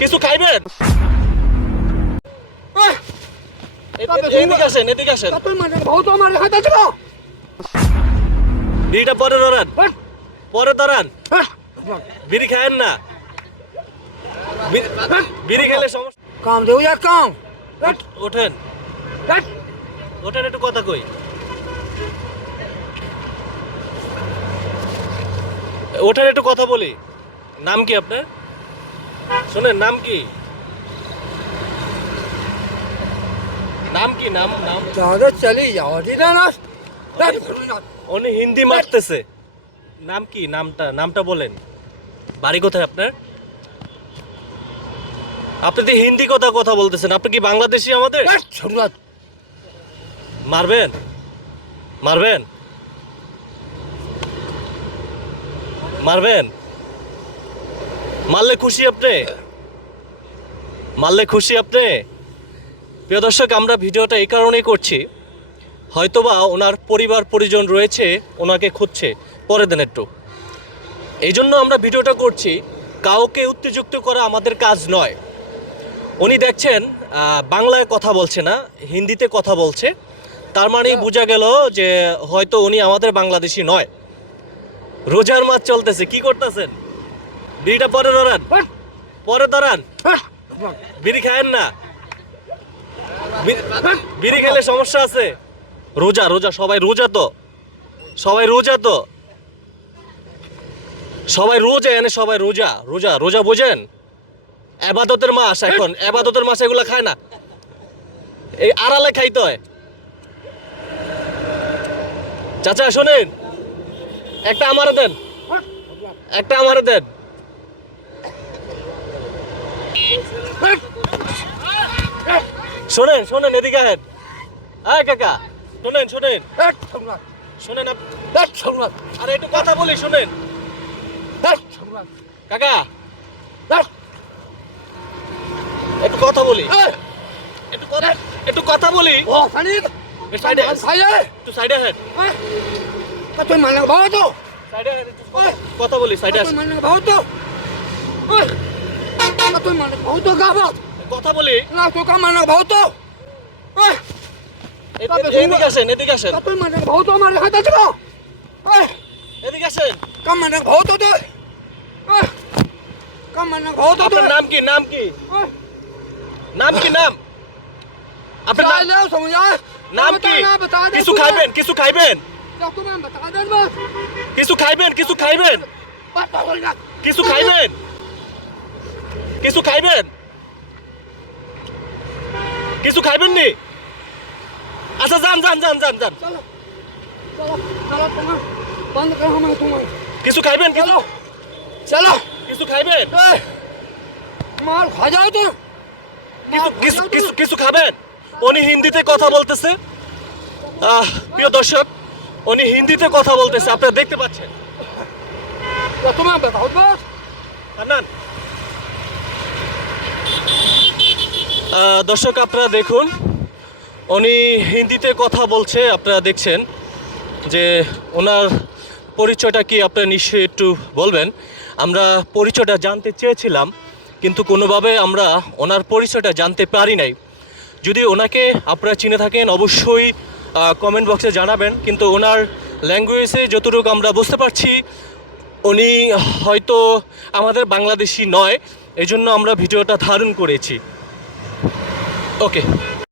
কিছু খাইবেন? এদিকে আসেন এদিকে আসেন। কাপড় মানে বিড়িটা পরে ধরান। হ্যাঁ, পরে ধরান। হ্যাঁ, বিড়ি খায়েন না। বিড়ি খেলে সমস্যা কাম কাম। হ্যাঁ, ওঠেন। হ্যাঁ, ওঠেন একটু কথা কই। ওঠেন একটু কথা বলি। নাম কি আপনার? শোনেন নাম কি? নাম কি? নাম নাম? তাহলে চলি যাও উনি হিন্দি মারতেছে। নাম কি? নামটা নামটা বলেন। বাড়ি কোথায় আপনার? আপনি তো হিন্দি কথা কথা বলতেছেন। আপনি কি বাংলাদেশি আমাদের? মারবেন? মারবেন? মারবেন? মারলে খুশি আপনি? মারলে খুশি আপনি? প্রিয় দর্শক, আমরা ভিডিওটা এই কারণেই করছি। হয়তোবা ওনার পরিবার, পরিজন রয়েছে, ওনাকে খুঁজছে পরে দেন একটু এই জন্য আমরা ভিডিওটা করছি, কাউকে উত্তেজুক্ত করা আমাদের কাজ নয়। উনি দেখছেন বাংলায় কথা বলছে না, হিন্দিতে কথা বলছে। তার মানে বোঝা গেল যে হয়তো উনি আমাদের বাংলাদেশি নয়। রোজার মাছ চলতেছে, কি করতেছেন? বিড়িটা পরে ধরান। হ্যাঁ, পরে ধরান। হ্যাঁ, বিড়ি খায়েন না। বিড়ি খেলে সমস্যা আছে। রোজা রোজা সবাই রোজা তো। সবাই রোজা তো। সবাই রোজা এনে সবাই রোজা রোজা রোজা বোঝেন? এবাদতের মাস এখন এবাদতের মাস এগুলো খায় না। এই আড়ালে খাইতে হয়। চাচা শোনেন? একটা আমারে দেন। একটা আমারে দেন। শোনেন শোনেন এদিকে আহেন। হ্যাঁ কাকা শোনেন শোনেন। শোনেন আরে একটু কথা বলি শোনেন। কাকা একটু কথা বলি। একটু কথা একটু কথা বলি। সাইডে একটু সাইডে আহেন। মানে ভাও তো সাইডে কথা- বলি সাইডে মানে ভাও তো ভৌত গাবত কথা বলি না তোকে মানে ভৌত এদিকে আসেন এদিকে আসেন তোর মানে ভৌত মানে হাতে ছিল এদিকে আসেন কাম মানে ভৌত তুই কাম মানে ভৌত তুই নাম কি নাম কি নাম কি নাম আপনার নাম লেও সমঝা নাম কি কিছু খাইবেন কিছু খাইবেন কিছু খাইবেন কিছু খাইবেন কিছু খাইবেন কিছু খাইবেন? কিছু খাইবেন নি আচ্ছা যান যান যান যান যান। কিছু খাইবেন চলো চলো। কিছু খাইবেন? মাল খাওয়া তো। কিছু কিছু কিছু খাবেন? উনি হিন্দিতে কথা বলতেছে। প্রিয় দর্শক উনি হিন্দিতে কথা বলতেছে আপনারা দেখতে পাচ্ছেন। তোমার ব্যাপার হবে দর্শক, আপনারা দেখুন, উনি হিন্দিতে কথা বলছে, আপনারা দেখছেন যে ওনার পরিচয়টা কি, আপনারা নিশ্চয়ই একটু বলবেন। আমরা পরিচয়টা জানতে চেয়েছিলাম, কিন্তু কোনোভাবে আমরা ওনার পরিচয়টা জানতে পারি নাই। যদি ওনাকে আপনারা চিনে থাকেন, অবশ্যই কমেন্ট বক্সে জানাবেন, কিন্তু ওনার ল্যাঙ্গুয়েজে যতটুকু আমরা বুঝতে পারছি, উনি হয়তো আমাদের বাংলাদেশি নয় এই জন্য আমরা ভিডিওটা ধারণ করেছি। okay.